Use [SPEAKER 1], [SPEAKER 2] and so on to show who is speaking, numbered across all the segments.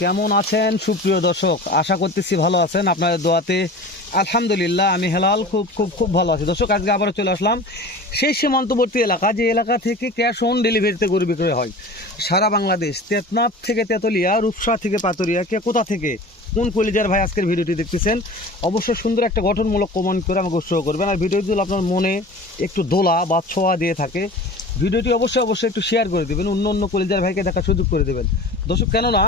[SPEAKER 1] কেমন আছেন সুপ্রিয় দর্শক? আশা করতেছি ভালো আছেন। আপনাদের দোয়াতে আলহামদুলিল্লাহ আমি হেলাল, খুব খুব খুব ভালো আছি। দর্শক, আজকে আবারও চলে আসলাম সেই সীমান্তবর্তী এলাকা, যে এলাকা থেকে ক্যাশ অন ডেলিভারিতে গরু বিক্রয় হয়। সারা বাংলাদেশ তেতনাথ থেকে তেতুলিয়া, রূপসা থেকে পাতুরিয়া, কে কোথা থেকে, কোন কলিজার ভাই আজকের ভিডিওটি দেখতেছেন, অবশ্যই সুন্দর একটা গঠনমূলক কমেন্ট করে আমাকে উৎসাহ করবেন। আর ভিডিওটি যদি আপনার মনে একটু দোলা বা ছোঁয়া দিয়ে থাকে ভিডিওটি অবশ্যই অবশ্যই একটু শেয়ার করে দেবেন, অন্য অন্য কলিজার ভাইকে দেখার সুযোগ করে দেবেন। দর্শক, কেননা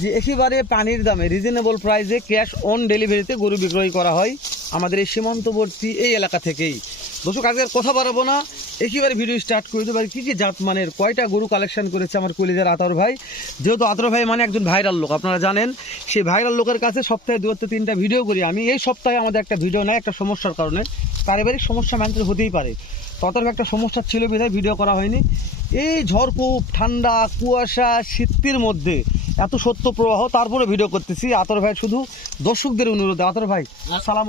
[SPEAKER 1] যে একেবারে পানির দামে রিজনেবল প্রাইসে ক্যাশ অন ডেলিভারিতে গরু বিক্রয় করা হয় আমাদের এই সীমান্তবর্তী এই এলাকা থেকেই। দর্শক, আজকে কথা বাড়াবো না। একেবারে ভিডিও স্টার্ট করে দেবো। কী কী জাত মানের কয়টা গরু কালেকশন করেছে আমার কলিজার আতর ভাই? যেহেতু আতর ভাই মানে একজন ভাইরাল লোক, আপনারা জানেন, সেই ভাইরাল লোকের কাছে সপ্তাহে দু তিনটা ভিডিও করি আমি। এই সপ্তাহে আমাদের একটা ভিডিও নেয় একটা সমস্যার কারণে। পারিবারিক সমস্যা ম্যান্টাল হতেই পারে। ততটা একটা সমস্যা ছিল বিধায় ভিডিও করা হয়নি। এই ঝড়কূপ ঠান্ডা কুয়াশা শীতের মধ্যে এত সত্য প্রবাহ তারপরে ভিডিও করতেছি। আতর ভাই শুধু দর্শকদের অনুরোধে। আতর ভাই সালাম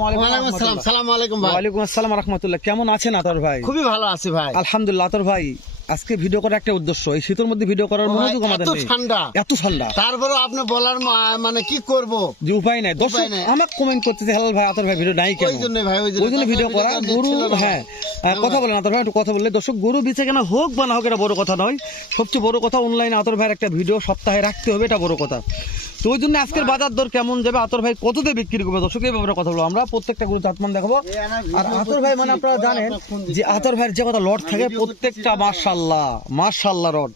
[SPEAKER 2] আসসালাম আলাইকুম
[SPEAKER 1] ওয়ালাইকুম আসসালাম রহমতুল্লাহ। কেমন আছেন আতর ভাই?
[SPEAKER 2] খুবই ভালো আছি ভাই।
[SPEAKER 1] আলহামদুলিল্লাহ। আতর ভাই আজকে ভিডিও করার একটা উদ্দেশ্য এই শীতের মধ্যে ভিডিও করার মনোযোগ আমাদের
[SPEAKER 2] এত ঠান্ডা।
[SPEAKER 1] এত ঠান্ডা।
[SPEAKER 2] তারপরে আপনি বলার মানে কি করব?
[SPEAKER 1] যে উপায় নাই। দর্শক আমাকে কমেন্ট করতেছে হেলাল ভাই আতর ভাই ভিডিও নাই কেন?
[SPEAKER 2] ওই জন্য ভাই ওই
[SPEAKER 1] জন্য ভিডিও করা গরু হ্যাঁ। কথা বলেন আতর ভাই একটু কথা বললে। দর্শক গরু বেঁচে কেন হোক বা না হোক এটা বড় কথা নয়। সবচেয়ে বড় কথা অনলাইনে আতর ভাইয়ের একটা ভিডিও সপ্তাহে রাখতে হবে এটা বড় কথা। তো ওই জন্য আজকের বাজার দর কেমন যাবে? আতর ভাই কত দিয়ে বিক্রি করবে? দর্শক এই ব্যাপারে কথা বলব আমরা প্রত্যেকটা গরু চাতমান দেখাবো। আর আতর ভাই মানে আপনারা জানেন যে আতর ভাইয়ের যে কথা লট থাকে প্রত্যেকটা মার্শাল্লাহ মার্শাল্লাহ রড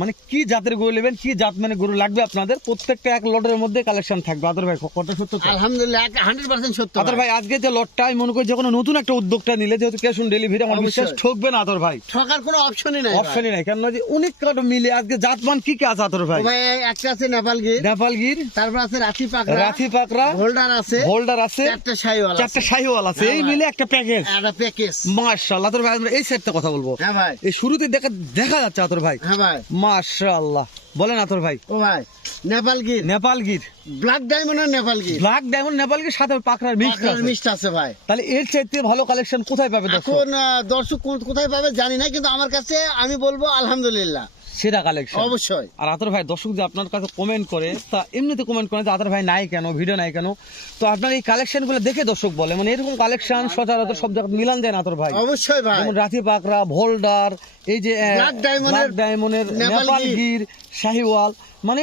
[SPEAKER 1] মানে কি জাতের গরু নেবেন কি জাত মানে গরু লাগবে আপনাদের? প্রত্যেকটা এক লটের মধ্যে কালেকশন থাকবে। আতর ভাই কত সত্য
[SPEAKER 2] আলহামদুলিল্লাহ হান্ড্রেড পার্সেন্ট সত্য
[SPEAKER 1] আতর ভাই। আজকে যে লটটা আমি মনে করি যে কোনো নতুন একটা উদ্যোগটা নিলে যেহেতু ক্যাশ অন ডেলিভারি আমার বিশ্বাস ঠকবে না আতর ভাই।
[SPEAKER 2] ঠকার কোনো অপশনই নাই
[SPEAKER 1] অপশনই নাই কেন যে অনেক কাটো মিলে আজকে জাতমান কি কি আছে আতর ভাই?
[SPEAKER 2] ভাই একটা আছে নেপালগির।
[SPEAKER 1] নেপালগির
[SPEAKER 2] তারপর আছে রাথি পাকড়া।
[SPEAKER 1] রাথি পাকড়া
[SPEAKER 2] হোল্ডার আছে।
[SPEAKER 1] হোল্ডার আছে
[SPEAKER 2] চারটা শাহিওয়াল আছে।
[SPEAKER 1] চারটা শাহিওয়াল আছে
[SPEAKER 2] হ্যাঁ
[SPEAKER 1] এই মিলে একটা প্যাকেজ
[SPEAKER 2] একটা প্যাকেজ
[SPEAKER 1] মাশাআল্লাহ আতর ভাই আমরা এই সেটটা কথা বলব।
[SPEAKER 2] হ্যাঁ ভাই।
[SPEAKER 1] এই শুরুতে দেখা দেখা যাচ্ছে আতর ভাই।
[SPEAKER 2] হ্যাঁ ভাই।
[SPEAKER 1] মাশাআল্লাহ। বলেন আতর ভাই।
[SPEAKER 2] ও ভাই নেপাল
[SPEAKER 1] গির। নেপাল গির।
[SPEAKER 2] ব্ল্যাক ডায়মন্ডের নেপালগির
[SPEAKER 1] ব্ল্যাক ডায়মন্ড নেপালগির সাথে পাকড়ার মিক্স আছে।
[SPEAKER 2] মিষ্ট আছে ভাই।
[SPEAKER 1] তাহলে এর চাইতে ভালো কালেকশন কোথায় পাবে দর্শক?
[SPEAKER 2] এখন দর্শক কোন- কোথায় পাবে জানি না কিন্তু আমার কাছে আমি বলব আলহামদুলিল্লাহ।
[SPEAKER 1] সেরা কালেকশন
[SPEAKER 2] অবশ্যই।
[SPEAKER 1] আর আতর ভাই দর্শক যে আপনার কাছে কমেন্ট করে তা এমনিতে কমেন্ট করে যে আতর ভাই নাই কেন ভিডিও নাই কেন। তো আপনার এই কালেকশনগুলো দেখে দর্শক বলে মানে এরকম কালেকশন সচরাচর সব জায়গায় মিলান যায় না আতর ভাই।
[SPEAKER 2] অবশ্যই ভাই।
[SPEAKER 1] যেমন রাথি পাকড়া ভোল্ডার এই যে
[SPEAKER 2] এর
[SPEAKER 1] ডায়মন্ডের
[SPEAKER 2] নেপাল গির।
[SPEAKER 1] শাহিওয়াল মানে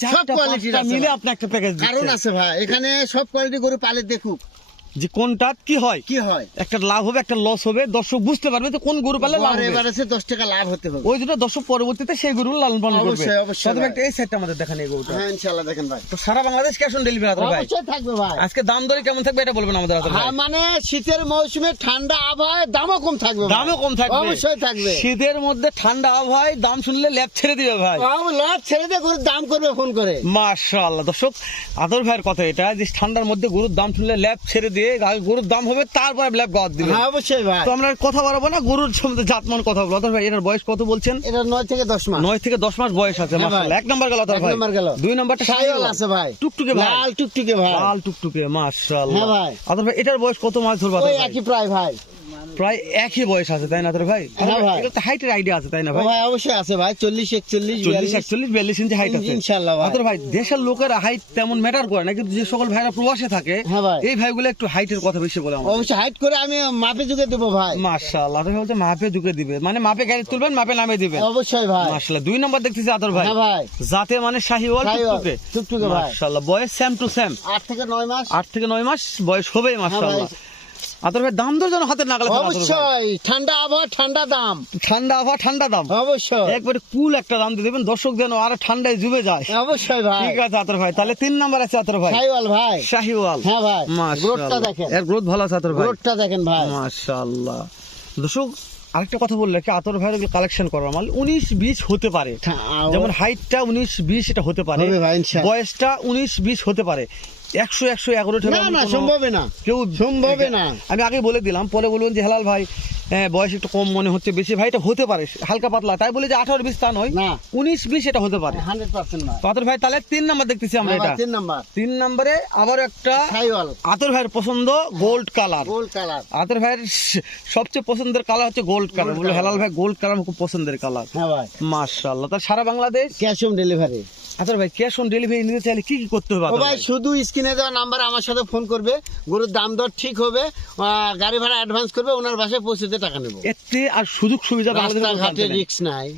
[SPEAKER 1] পাঁচটা
[SPEAKER 2] আছে
[SPEAKER 1] মিলে আপনি একটা প্যাকেজ
[SPEAKER 2] কারণ আছে ভাই এখানে সব কোয়ালিটি গরু পালে দেখুক।
[SPEAKER 1] যে কোনটা কি হয়?
[SPEAKER 2] কি হয়?
[SPEAKER 1] একটা লাভ হবে একটা লস হবে। দর্শক বুঝতে পারবে যে কোন গরু পালে লাভ হবে।
[SPEAKER 2] এবার আছে দশ টাকা লাভ হতে হবে।
[SPEAKER 1] ওই জন্য দর্শক পরবর্তীতে সেই গরু লালন পালন করবে।
[SPEAKER 2] অবশ্যই, অবশ্যই
[SPEAKER 1] তবে একটা এই সেটটা আমাদের দেখান এই গরুটা।
[SPEAKER 2] হ্যাঁ ইনশাল্লাহ দেখেন ভাই।
[SPEAKER 1] তো সারা বাংলাদেশ ক্যাশ অন ডেলিভারি আতর ভাই।
[SPEAKER 2] অবশ্যই থাকবে ভাই।
[SPEAKER 1] আজকে দাম দরে কেমন থাকবে এটা বলবেন আমাদের আতর
[SPEAKER 2] হ্যাঁ, মানে শীতের মৌসুমে ঠান্ডা আবহাওয়ায় দামও কম থাকবে ভাই।
[SPEAKER 1] দামও কম থাকবে।
[SPEAKER 2] অবশ্যই থাকবে।
[SPEAKER 1] শীতের মধ্যে ঠান্ডা আবহাওয়ায় দাম শুনলে ল্যাব ছেড়ে দিবে ভাই।
[SPEAKER 2] ও, লাভ ছেড়ে দিয়ে গরুর দাম করবে ফোন করে।
[SPEAKER 1] মাশাআল্লাহ। দর্শক আদর ভাইয়ের কথা এটা যে ঠান্ডার মধ্যে গরুর দাম শুনলে ল্যাব ছেড়ে দিয়ে গরুর দাম হবে তারপরে ব্ল্যাক গাদ দিবে।
[SPEAKER 2] হ্যাঁ অবশ্যই ভাই।
[SPEAKER 1] তো আমরা কথা বাড়াবো না গরুর সম্বন্ধে জাতমান কথা বলব। ভাই এটার বয়স কত বলছেন?
[SPEAKER 2] এটা নয় থেকে দশ মাস।
[SPEAKER 1] নয় থেকে দশ মাস বয়স আছে
[SPEAKER 2] হ্যাঁ
[SPEAKER 1] মাশাআল্লাহ। এক নাম্বার গেল ভাই
[SPEAKER 2] এক নাম্বার গেল।
[SPEAKER 1] দুই নাম্বারটা
[SPEAKER 2] আছে ভাই।
[SPEAKER 1] টুকটুকে ভাই।
[SPEAKER 2] লাল টুকটুকে ভাই।
[SPEAKER 1] লাল টুকটুকে মাশাআল্লাহ।
[SPEAKER 2] হ্যাঁ ভাই।
[SPEAKER 1] ভাই এটার বয়স কত মাস ধরবা?
[SPEAKER 2] ওই একই প্রায় ভাই।
[SPEAKER 1] প্রায় একই বয়স আছে তাই না আদর ভাই?
[SPEAKER 2] হ্যাঁ
[SPEAKER 1] হাইটের আইডিয়া আছে তাই না ভাই?
[SPEAKER 2] ভাই অবশ্যই আছে ভাই চল্লিশ একচল্লিশ
[SPEAKER 1] চল্লিশ একচল্লিশ বিয়াল্লিশ ইঞ্চি হাইট আছে।
[SPEAKER 2] ইনশাল্লাহ।
[SPEAKER 1] আতর ভাই দেশের লোকের হাইট তেমন ম্যাটার করে না কিন্তু যে সকল ভাইরা প্রবাসে থাকে
[SPEAKER 2] হ্যাঁ
[SPEAKER 1] এই ভাইগুলো একটু হাইটের কথা বেশি বলে আমার
[SPEAKER 2] অবশ্যই হাইট করে আমি মাপে যুগে দেবো ভাই।
[SPEAKER 1] মাশাআল্লাহ আতর ভাই মাপে ঢুকে দিবে। মানে মাপে গাড়ি তুলবেন মাপে নামে দিবেন।
[SPEAKER 2] অবশ্যই ভাই।
[SPEAKER 1] মাশাআল্লাহ দুই নম্বর দেখতেছি আতর ভাই।
[SPEAKER 2] হ্যাঁ ভাই।
[SPEAKER 1] জাতে মানে শাহিওয়াল টুকটুকে।
[SPEAKER 2] টুকটুকে ভাই।
[SPEAKER 1] মাশাআল্লাহ বয়স সেম টু সেম
[SPEAKER 2] আট থেকে নয় মাস।
[SPEAKER 1] আট থেকে নয় মাস বয়স হবেই মাশাআল্লাহ। আতর ভাই দাম দর যেন হাতের নাগালে থাকে আতর ভাই।
[SPEAKER 2] অবশ্যই ঠান্ডা আবহাওয়া ঠান্ডা দাম।
[SPEAKER 1] ঠান্ডা আবহাওয়া ঠান্ডা দাম।
[SPEAKER 2] অবশ্যই।
[SPEAKER 1] একবারে কুল একটা দাম দিয়ে দেবেন দর্শক যেন আরও ঠান্ডায় জুবে যায়।
[SPEAKER 2] অবশ্যই ভাই।
[SPEAKER 1] ঠিক আছে আতর ভাই তাহলে তিন নাম্বার আছে আতর ভাই।
[SPEAKER 2] সাইওয়াল ভাই।
[SPEAKER 1] শাহিওয়াল।
[SPEAKER 2] হ্যাঁ ভাই। গ্রোথটা দেখেন।
[SPEAKER 1] এর গ্রোথ ভালো আছে আতর ভাই।
[SPEAKER 2] গ্রোথটা দেখেন ভাই।
[SPEAKER 1] মাশাআল্লাহ। দর্শক আরেকটা কথা বললে কি আতর ভাইয়ের কালেকশন করার মাল উনিশ বিশ হতে পারে।
[SPEAKER 2] ঠা-
[SPEAKER 1] যেমন হাইটটা উনিশ বিশ এটা হতে পারে। বয়সটা উনিশ বিশ হতে পারে। একশো একশো এগারো
[SPEAKER 2] না না সম্ভবে না।
[SPEAKER 1] কেউ
[SPEAKER 2] সম্ভবে না।
[SPEAKER 1] আমি আগে বলে দিলাম পরে বলবেন যে হেলাল ভাই বয়স একটু কম মনে হচ্ছে বেশি। ভাই এটা হতে পারে হালকা পাতলা। তাই বলে যে আঠারো বিশ তা নয়
[SPEAKER 2] না।
[SPEAKER 1] উনিশ বিশ এটা হতে পারে।
[SPEAKER 2] হান্ড্রেড পার্সেন্ট না।
[SPEAKER 1] আতর ভাই তাহলে তিন নাম্বার দেখতেছি আমরা এটা।
[SPEAKER 2] তিন নাম্বার।
[SPEAKER 1] তিন নম্বরে আবার একটা আতর ভাইয়ের পছন্দ গোল্ড কালার।
[SPEAKER 2] Gold colour.
[SPEAKER 1] আতর ভাইয়ের সবচেয়ে পছন্দের কালার হচ্ছে গোল্ড কালার। বলে হেলাল ভাই গোল্ড কালার খুব পছন্দের কালার।
[SPEAKER 2] হ্যাঁ ভাই।
[SPEAKER 1] মাশাআল্লাহ। তার সারা বাংলাদেশ?
[SPEAKER 2] Cash on delivery.
[SPEAKER 1] আতর ভাই ক্যাশ অন ডেলিভারি নিতে চাইলে কি কি করতে হবে
[SPEAKER 2] ভাই? শুধু স্ক্রিনে দেওয়া নাম্বার আমার সাথে ফোন করবে গরুর দাম দর ঠিক হবে গাড়ি ভাড়া অ্যাডভান্স করবে ওনার বাসায় পৌঁছতে টাকা নেব।
[SPEAKER 1] এতে আর সুযোগ সুবিধা
[SPEAKER 2] রাস্তাঘাটে রিক্স নাই।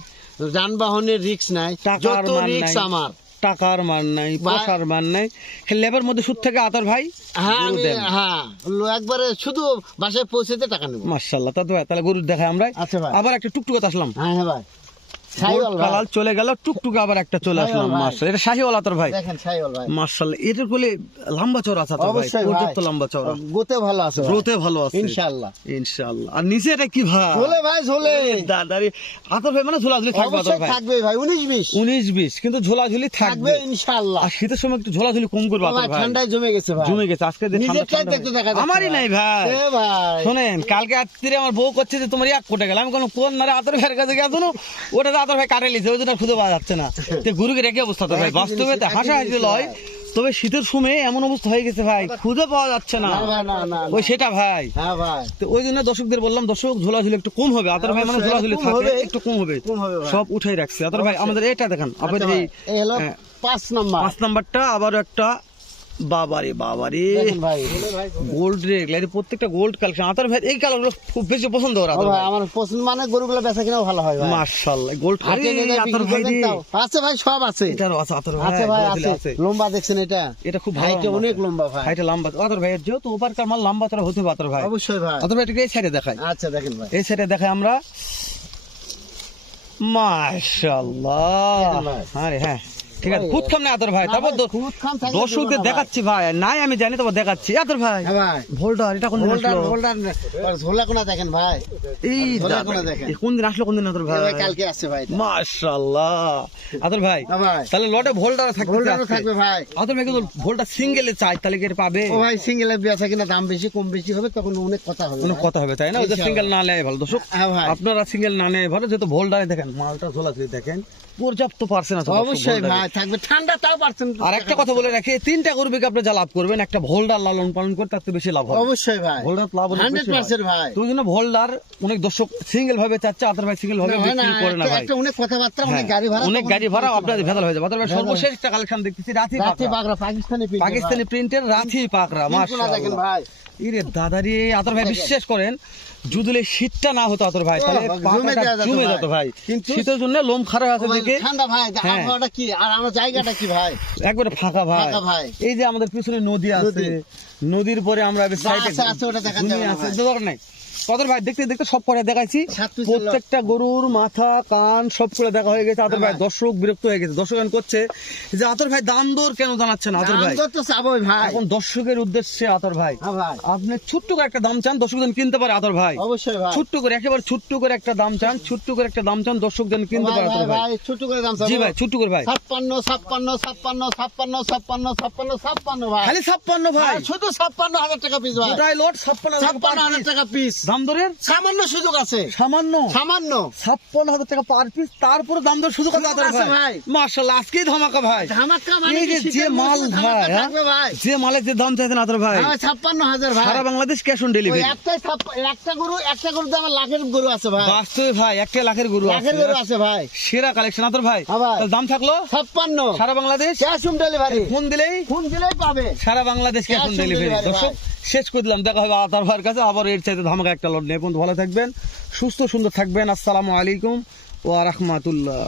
[SPEAKER 2] যানবাহনের রিক্স নাই যত রিক্স আমার।
[SPEAKER 1] টাকার মান নাই পয়সার মান নাই। লেবার মধ্যে সুদ থেকে আতর ভাই
[SPEAKER 2] হ্যাঁ। হ্যাঁ একবারে শুধু বাসায় পৌঁছতে টাকা নেব।
[SPEAKER 1] মাশাআল্লাহ তা তো তাহলে গরু দেখাই আমরা।
[SPEAKER 2] আচ্ছা ভাই।
[SPEAKER 1] আবার একটা টুকটুকে আসলাম।
[SPEAKER 2] হ্যাঁ হ্যাঁ ভাই।
[SPEAKER 1] চলে গেল টুকটুকে আবার একটা চলে। মাশাআল্লাহ। এটা শাহিওয়াল আতর ভাই।
[SPEAKER 2] ভাই।
[SPEAKER 1] এটার কোলে লম্বা চওড়া আছে ভাই পর্যাপ্ত লম্বা চওড়া।
[SPEAKER 2] গোতে ভালো আছে।
[SPEAKER 1] গ্রোথে ভালো আছে।
[SPEAKER 2] ইনশাআল্লাহ।
[SPEAKER 1] ইনশাআল্লাহ। আর নিচে এটা কি ভাই?
[SPEAKER 2] ঝোলে ভাই ঝোলে।
[SPEAKER 1] দাদারি আতর ভাই মানে ঝোলাঝুলি থাকবে আতর ভাই।
[SPEAKER 2] থাকবে ভাই উনিশ বিশ।
[SPEAKER 1] উনিশ বিশ কিন্তু ঝোলাঝুলি
[SPEAKER 2] থাকবে। ইনশাআল্লাহ।
[SPEAKER 1] আর শীতের সময় একটু ঝোলাঝুলি কম করবে আতর
[SPEAKER 2] ভাই। ঠান্ডায় জমে গেছে ভাই।
[SPEAKER 1] জমে গেছে আজকে ঠান্ডা আমারই নাই ভাই।
[SPEAKER 2] এ ভাই।
[SPEAKER 1] শোনেন কালকে রাত্রে আমার বউ করছে যে তোমার এক কোটে গেল। আমি কোনো কোন মারে আতর ভাইয়ের কাছে গেছো না ওটা তো আতর ভাই কাটে লিছে ওই জন্য খুঁজে পাওয়া যাচ্ছে না। তো গুরুকে রেখে অবস্থা তো ভাই বাস্তবে তো হাসা হাসি লয় তবে শীতের সময় এমন অবস্থা হয়ে গেছে ভাই খুঁজে পাওয়া যাচ্ছে না। ওই সেটা ভাই।
[SPEAKER 2] হ্যাঁ
[SPEAKER 1] তো ওই জন্য দর্শকদের বললাম দর্শক ঝোলাঝুলি একটু কম হবে আতর ভাই মানে ঝোলাঝুলি
[SPEAKER 2] কম
[SPEAKER 1] থাকে একটু কম হবে। সব উঠাই রাখছে। আতর ভাই আমাদের এটা দেখান
[SPEAKER 2] আচ্ছা
[SPEAKER 1] এই
[SPEAKER 2] ভাই, এই
[SPEAKER 1] হ্যাঁ,
[SPEAKER 2] পাঁচ নাম্বার।
[SPEAKER 1] পাঁচ নাম্বারটা আবার একটা বাবারে বাবারে। গোল্ড প্রত্যেকটা গোল্ড কালেকশন আতর ভাই এই কালারগুলো খুব বেশি পছন্দ ওরা
[SPEAKER 2] ভাই আমার পছন্দ মানে গরুগুলো বেচা কিনাও ভালো হয় ভাই।
[SPEAKER 1] মাশাআল্লাহ গোল্ড আতর ভাই
[SPEAKER 2] আছে ভাই সব আছে।
[SPEAKER 1] এটারও আছে আতর ভাই
[SPEAKER 2] আছে ভাই আছে। লম্বা দেখছেন এটা?
[SPEAKER 1] এটা খুব ভালো লম্বা।
[SPEAKER 2] অনেক লম্বা ভাই।
[SPEAKER 1] হাইটে লম্বা। আতর ভাই যেহেতু ওপারকার মাল লম্বা তারা হতে পারে আতর ভাই।
[SPEAKER 2] অবশ্যই ভাই।
[SPEAKER 1] আতর ভাই এই সাইডে দেখাই।
[SPEAKER 2] আচ্ছা দেখেন ভাই।
[SPEAKER 1] এই সাইডে দেখাই আমরা। মাশাআল্লাহ। আরে হ্যাঁ। ঠিক আছে খুদ খাম না আতর ভাই তারপর। দেখাচ্ছি ভাই নাই আমি জানি দেখাচ্ছি। আতর ভাই
[SPEAKER 2] হ্যাঁ
[SPEAKER 1] ভোল্ডার এটা কোন আসলো?
[SPEAKER 2] হোল্ডার ঝোলা কোনা দেখেন ভাই।
[SPEAKER 1] এই
[SPEAKER 2] ঝোলা কোনা দেখেন।
[SPEAKER 1] কোন দিন আসলো কোন দিন আতর
[SPEAKER 2] এ
[SPEAKER 1] ভাই?
[SPEAKER 2] কালকে আসছে ভাই
[SPEAKER 1] মাশাআল্লাহ। আতর ভাই
[SPEAKER 2] হ্যাঁ
[SPEAKER 1] তাহলে লটে ভোল্ডার থাকবে
[SPEAKER 2] হোল্ডারও থাকবে ভাই।
[SPEAKER 1] আতর ভাই কিন্তু ভোল্ডার সিঙ্গেলে চাই তাহলে কি পাবে?
[SPEAKER 2] ও ভাই সিঙ্গেলে বেচা কিনা দাম বেশি কম বেশি হবে তখন অনেক কথা হবে
[SPEAKER 1] কথা হবে তাই না? ওই সিঙ্গেল না নেয় ভালো। দর্শক
[SPEAKER 2] হ্যাঁ
[SPEAKER 1] আপনারা সিঙ্গেল না নেয় ভালো যেহেতু ভোল্ডারে দেখেন মালটা ঝোলাঝুলি দেখেন। পর্যাপ্ত আছে দর্শক
[SPEAKER 2] অবশ্যই ভাই থাকবে। ঠান্ডা তাও পারছেন
[SPEAKER 1] আর একটা কথা বলে রাখি তিনটা গরু বিকে আপনি যা লাভ করবেন একটা ভোল্ডার লালন পালন করতে তার বেশি লাভ হবে।
[SPEAKER 2] অবশ্যই ভাই।
[SPEAKER 1] ভোল্ডার লাভ
[SPEAKER 2] হান্ড্রেড
[SPEAKER 1] হয়।
[SPEAKER 2] পার্সেন্ট ভাই।
[SPEAKER 1] তো ওই জন্য ভোল্ডার অনেক দর্শক সিঙ্গেল ভাবে চাচ্ছে আদার ভাই সিঙ্গেল ভাবে
[SPEAKER 2] না, হয় না,
[SPEAKER 1] বিক্রি করে না ভাই।
[SPEAKER 2] একটা অনেক কথাবার্তা অনেক
[SPEAKER 1] হ্যাঁ,
[SPEAKER 2] গাড়ি ভাড়া
[SPEAKER 1] অনেক গাড়ি ভাড়া আপনাদের ভেদাল হয়ে যাবে। আদার ভাই সর্বশেষ একটা কালেকশন দেখতেছি রাথি পাকড়া।
[SPEAKER 2] পাকিস্তানি print
[SPEAKER 1] পাকিস্তানি প্রিন্টের রাথি পাকড়া
[SPEAKER 2] তিন কোনা দেখেন
[SPEAKER 1] মাশাআল্লাহ
[SPEAKER 2] ভাই?
[SPEAKER 1] ইরে দাদারি আতর ভাই বিশ্বাস করেন যদি শীতটা না হতো আতর ভাই তাহলে
[SPEAKER 2] জমে যেত ভাই।
[SPEAKER 1] যেত ভাই।
[SPEAKER 2] কিন্তু-
[SPEAKER 1] শীতের জন্য লোম খারাপ আছে
[SPEAKER 2] ঠান্ডা ভাই
[SPEAKER 1] হ্যাঁ।
[SPEAKER 2] আবহাওয়াটা কি? আর আমার জায়গাটা কি ভাই?
[SPEAKER 1] একবারে ফাঁকা ভাই।
[SPEAKER 2] ভাই।
[SPEAKER 1] এই যে আমাদের পিছনে নদী আছে নদীর পরে আমরা সাইডে
[SPEAKER 2] আছে, আছে, ওটা দেখা যাবে
[SPEAKER 1] আছে দরকার নাই। কদর ভাই দেখতে দেখতে সব করে দেখাইছি। প্রত্যেকটা গরুর মাথা কান সব করে দেখা হয়ে গেছে। আতর
[SPEAKER 2] হ্যাঁ
[SPEAKER 1] ভাই
[SPEAKER 2] ভাই।
[SPEAKER 1] দর্শক বিরক্ত হয়ে গেছে। দর্শক করছে যে আতর ভাই দাম দর কেন জানাচ্ছেন আতর ভাই?
[SPEAKER 2] তো চাবোই ভাই।
[SPEAKER 1] এখন দর্শকের উদ্দেশ্যে আতর ভাই।
[SPEAKER 2] হ্যাঁ
[SPEAKER 1] আপনি ছোট্ট করে একটা দাম চান দর্শক যেন কিনতে পারে আতর ভাই।
[SPEAKER 2] অবশ্যই ভাই।
[SPEAKER 1] ছোট্ট করে একেবারে ছোট্ট করে একটা দাম চান ছোট্ট করে একটা দাম চান দর্শক যেন কিনতে পারে আতর
[SPEAKER 2] ভাই,
[SPEAKER 1] ভাই
[SPEAKER 2] ভাই, ছোট করে দাম
[SPEAKER 1] জি ভাই ছোট্ট করে ভাই।
[SPEAKER 2] ছাপ্পান্ন ছাপ্পান্ন ছাপ্পান্ন ছাপ্পান্ন ছাপ্পান্ন ছাপ্পান্ন ছাপ্পান্ন ভাই।
[SPEAKER 1] খালি ছাপ্পান্ন ভাই।
[SPEAKER 2] ভাই, শুধু ছাপ্পান্ন হাজার টাকা পিস ভাই।
[SPEAKER 1] গোটাই লোড ছাপ্পান্ন হাজার টাকা
[SPEAKER 2] পিস
[SPEAKER 1] দাম দরের
[SPEAKER 2] সামান্য সুযোগ আছে।
[SPEAKER 1] সামান্য।
[SPEAKER 2] সামান্য।
[SPEAKER 1] ছাপ্পান্ন হাজার টাকা পার পিস তারপরে দাম দর
[SPEAKER 2] সুযোগ আছে
[SPEAKER 1] ভাই। আজকেই ধামাকা ভাই।
[SPEAKER 2] ধামাকা মানে
[SPEAKER 1] যে মাল ভাই হ্যাঁ?
[SPEAKER 2] ভাই।
[SPEAKER 1] যে মালের যে দাম চাইছেন ভাই।
[SPEAKER 2] হ্যাঁ, ছাপ্পান্ন হাজার ভাই।
[SPEAKER 1] সারা বাংলাদেশ ক্যাশ অন ডেলিভারি
[SPEAKER 2] একটাই একটা গরু একটা গরু দামে লাখের গরু আছে ভাই।
[SPEAKER 1] বাস্তবে ভাই একটা লাখের গরু
[SPEAKER 2] লাখের গরু আছে ভাই।
[SPEAKER 1] সেরা কালেকশন আতর ভাই?
[SPEAKER 2] হ্যাঁ
[SPEAKER 1] দাম থাকল?
[SPEAKER 2] ছাপ্পান্ন।
[SPEAKER 1] সারা Bangladesh?
[SPEAKER 2] Cash on delivery
[SPEAKER 1] phone দিলেই
[SPEAKER 2] ফোন দিলেই পাবে।
[SPEAKER 1] সারা বাংলাদেশ ক্যাশ অন ডেলিভারি দর্শক শেষ করে দিলাম। দেখা হবে আতার ভাইয়ের কাছে। আবার এর চাইতে ধামাকা একটা লড নিয়ে। বন্ধু, ভালো থাকবেন, সুস্থ, সুন্দর থাকবেন। আসসালামু আলাইকুম ও রাহমাতুল্লাহ।